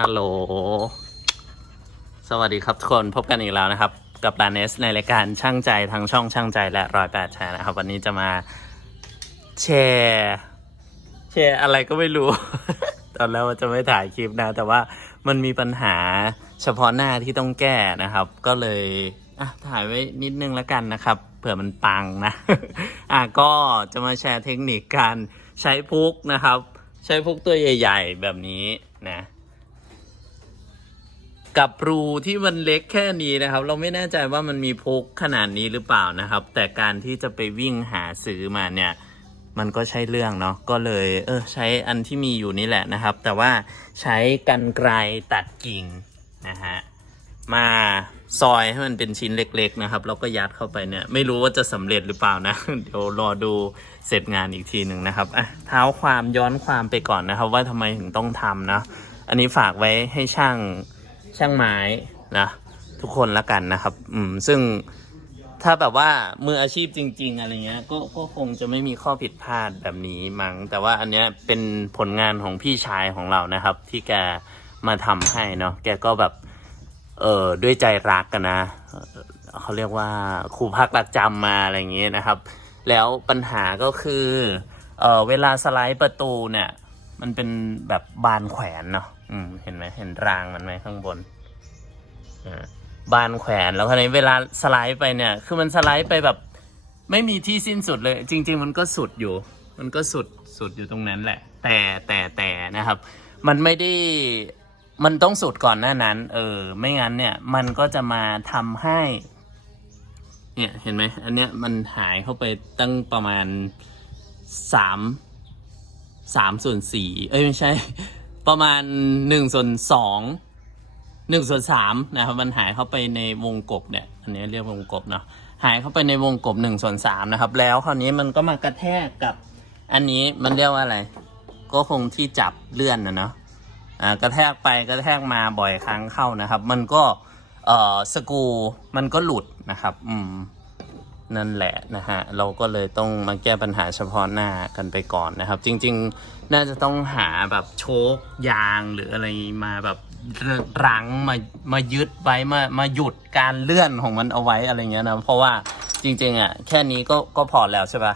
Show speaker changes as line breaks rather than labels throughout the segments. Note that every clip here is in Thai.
ฮัลโหล สวัสดีครับทุกคนพบกันอีกแล้วนะครับ กับลานเนสในรายการช่างใจทางช่องช่างใจและรอยแปดแชร์นะครับ วันนี้จะมาแชร์แชร์อะไรก็ไม่รู้ ตอนแรกว่าจะไม่ถ่ายคลิปนะ แต่ว่ามันมีปัญหาเฉพาะหน้าที่ต้องแก้นะครับ ก็เลยอะถ่ายไว้นิดนึงแล้วกันนะครับ เผื่อมันปังนะ อะก็จะมาแชร์เทคนิคการใช้พุกนะครับ ใช้พุกตัวใหญ่ ๆ แบบนี้นะ กับรูที่มันเล็กแค่นี้นะครับ เราไม่แน่ใจว่ามันมีพกขนาดนี้หรือเปล่านะครับ แต่การที่จะไปวิ่งหาซื้อมาเนี่ย มันก็ใช่เรื่องเนาะก็เลยเออใช้อันที่มีอยู่นี่แหละนะครับ แต่ว่าใช้กันไกรตัดกิ่งนะฮะมาซอยให้มันเป็นชิ้นเล็ก ๆ นะครับแล้วก็ยัดเข้าไปเนี่ย ไม่รู้ว่าจะสำเร็จหรือเปล่านะ เดี๋ยวรอดูเสร็จงานอีกทีหนึ่งนะครับอะเท้าความย้อนความไปก่อนนะครับ ว่าทำไมถึงต้องทำนะ อันนี้ฝากไว้ให้ช่าง ช่างไม้นะทุกคนละกันนะครับ อืมซึ่งถ้าแบบว่ามืออาชีพจริง ๆ อะไรเงี้ยก็ก็คงจะไม่มีข้อผิดพลาดแบบนี้มั้งแต่ว่าอันเนี้ยเป็นผลงานของพี่ชายของเรานะครับ ที่แกมาทำให้เนาะแกก็แบบเออด้วยใจรักกันนะเอ่อเขาเรียกว่าครูพักรักจำมาอะไรอย่างเงี้ยนะครับ แล้วปัญหาก็คือเออเวลาสไลด์ประตูเนี่ย มันเป็นแบบบานแขวนเนาะ อืมเห็นไหมเห็นรางมันไหมข้างบนอ่าบานแขวนแล้วคราวนี้เวลาสไลด์ไปเนี่ย คือมันสไลด์ไปแบบ ไม่มีที่สิ้นสุดเลย จริง ๆ มันก็สุดอยู่ มันก็สุดสุดอยู่ตรงนั้นแหละ แต่แต่แต่นะครับ มันไม่ได้มันต้องสุดก่อนหน้านั้น เออ ไม่งั้นเนี่ย มันก็จะมาทำให้ เนี่ยเห็นไหมอันเนี้ยมันหายเข้าไปตั้งประมาณสามสามส่วนสี่เอ้ยไม่ใช่ ประมาณหนึ่งส่วนสองหนึ่งส่วนสามนะครับมันหายเข้าไปในวงกบเนี่ย อันนี้เรียกวงกบเนาะหายเข้าไปในวงกบหนึ่งส่วนสามนะครับ แล้วคราวนี้มันก็มากระแทกกับ อันนี้มันเรียกว่าอะไร ก็คงที่จับเลื่อนนะเนาะอ่ากระแทกไปกระแทกมาบ่อยครั้งเข้านะครับ มันก็เอ่อสกูมันก็หลุดนะครับ อืม นั่นแหละนะฮะ เราก็เลยต้องมาแก้ปัญหาเฉพาะหน้ากันไปก่อนนะครับ จริง ๆ น่าจะต้องหาแบบโชกยางหรืออะไรมาแบบรั้งมามายึดไว้มามาหยุดการเลื่อนของมันเอาไว้อะไรเงี้ยนะเพราะว่าจริงๆอะแค่นี้ก็ก็พอแล้วใช่ปะ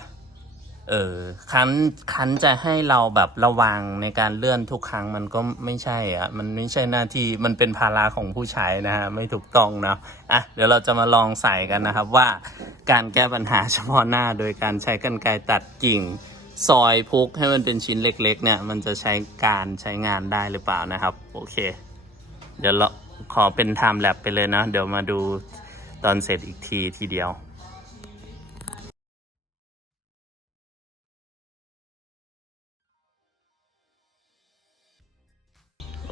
เออคันคันจะให้เราแบบระวังในการเลื่อนทุกครั้งมันก็ไม่ใช่อะมันไม่ใช่หน้าที่มันเป็นภาระของผู้ใช้นะฮะไม่ถูกต้องเนาะอะเดี๋ยวเราจะมาลองใส่กันนะครับว่า การแก้ปัญหาเฉพาะหน้าโดยการใช้กรรไกรตัดกิ่งซอยพุกให้มันเป็นชิ้นเล็ก ๆ เนี่ย มันจะใช้การใช้งานได้หรือเปล่านะครับ โอเค เดี๋ยวเราขอเป็นไทม์แลปไปเลยนะ เดี๋ยวมาดูตอนเสร็จอีกทีทีเดียว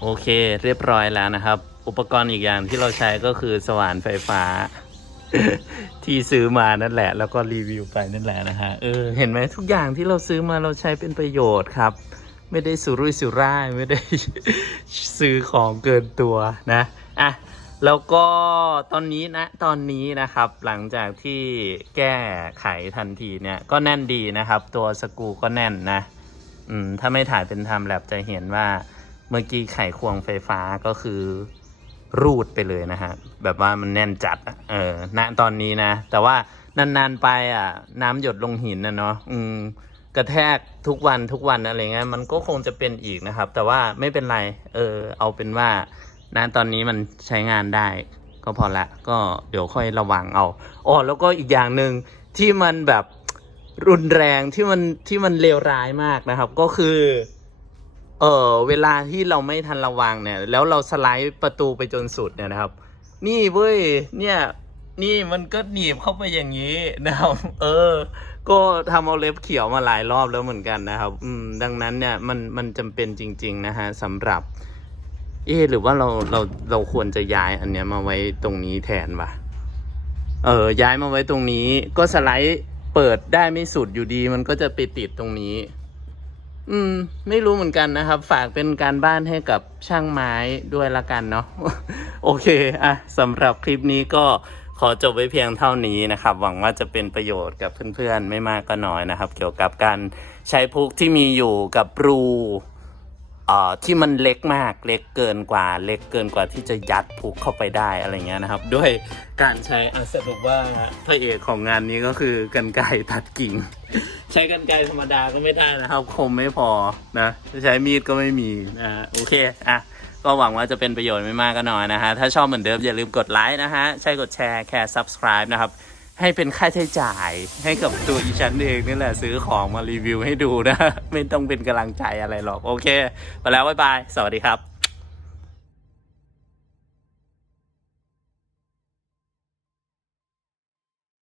โอเคเรียบร้อยแล้วนะครับ อุปกรณ์อีกอย่างที่เราใช้ก็คือสว่านไฟฟ้า ที่ซื้อมานั่นแหละ แล้วก็รีวิวไปนั่นแหละนะฮะเออเห็นไหมทุกอย่างที่เราซื้อมาเราใช้เป็นประโยชน์ครับ ไม่ได้สุรุ่ยสุร่ายไม่ได้ซื้อของเกินตัวนะอะแล้วก็ตอนนี้นะตอนนี้นะครับ หลังจากที่แก้ไขทันทีเนี่ยก็แน่นดีนะครับ ตัวสกูก็แน่นนะ อืมถ้าไม่ถ่ายเป็นไทม์แลปจะเห็นว่า เมื่อกี้ไขควงไฟฟ้าก็คือรูดไปเลยนะฮะ แบบว่ามันแน่นจัดอะเออณตอนนี้นะ แต่ว่านานๆไปอะ น้ำหยดลงหินนะเนาะอืมกระแทกทุกวันทุกวันอะไรเงี้ยมันก็คงจะเป็นอีกนะครับ แต่ว่าไม่เป็นไร เออ เอาเป็นว่าณตอนนี้มันใช้งานได้ ก็พอละ ก็เดี๋ยวค่อยระวังเอาอ๋อแล้วก็อีกอย่างหนึ่งที่มันแบบรุนแรงที่มันที่มันเลวร้ายมากนะครับ ก็คือ เออเวลาที่เราไม่ทันระวังเนี่ย แล้วเราสไลด์ประตูไปจนสุดเนี่ยนะครับ นี่เว้ยเนี่ยนี่มันก็หนีบเข้าไปอย่างนี้นะครับ เออ ก็ทำเอาเล็บเขียวมาหลายรอบแล้วเหมือนกันนะครับ อืม ดังนั้นเนี่ยมันมันจำเป็นจริง ๆ นะฮะสำหรับ เอ๊ะหรือว่าเราเราเราควรจะย้ายอันเนี้ยมาไว้ตรงนี้แทนวะเออ ย้ายมาไว้ตรงนี้ ก็สไลด์เปิดได้ไม่สุดอยู่ดี มันก็จะไปติดตรงนี้ อืม ไม่รู้เหมือนกันนะครับ ฝากเป็นการบ้านให้กับช่างไม้ด้วยละกันเนาะ โอเค อะสำหรับคลิปนี้ก็ขอจบไว้เพียงเท่านี้นะครับ หวังว่าจะเป็นประโยชน์กับเพื่อนๆ ไม่มากก็น้อยนะครับ เกี่ยวกับการใช้พุกที่มีอยู่กับรู ที่มันเล็กมากเล็กเกินกว่า เล็กเกินกว่าที่จะยัดผูกเข้าไปได้อะไรเงี้ยนะครับ ด้วยการใช้อะสรุปว่าพระเอกของงานนี้ก็คือกันไกรตัดกิ่ง ใช้กันไกรธรรมดาก็ไม่ได้นะครับ คมไม่พอนะจะใช้มีดก็ไม่มีนะฮะโอเคอะก็หวังว่าจะเป็นประโยชน์ไม่มากก็น้อยนะฮะ ถ้าชอบเหมือนเดิมอย่าลืมกดไลค์นะฮะ ใช่กดแชร์แค่ subscribe นะครับ ให้เป็นค่าใช้จ่ายให้กับตัวอีฉันเองนี่แหละซื้อของมารีวิวให้ดูนะ ไม่ต้องเป็นกำลังใจอะไรหรอก โอเค ไปแล้ว บ๊ายบาย สวัสดีครับ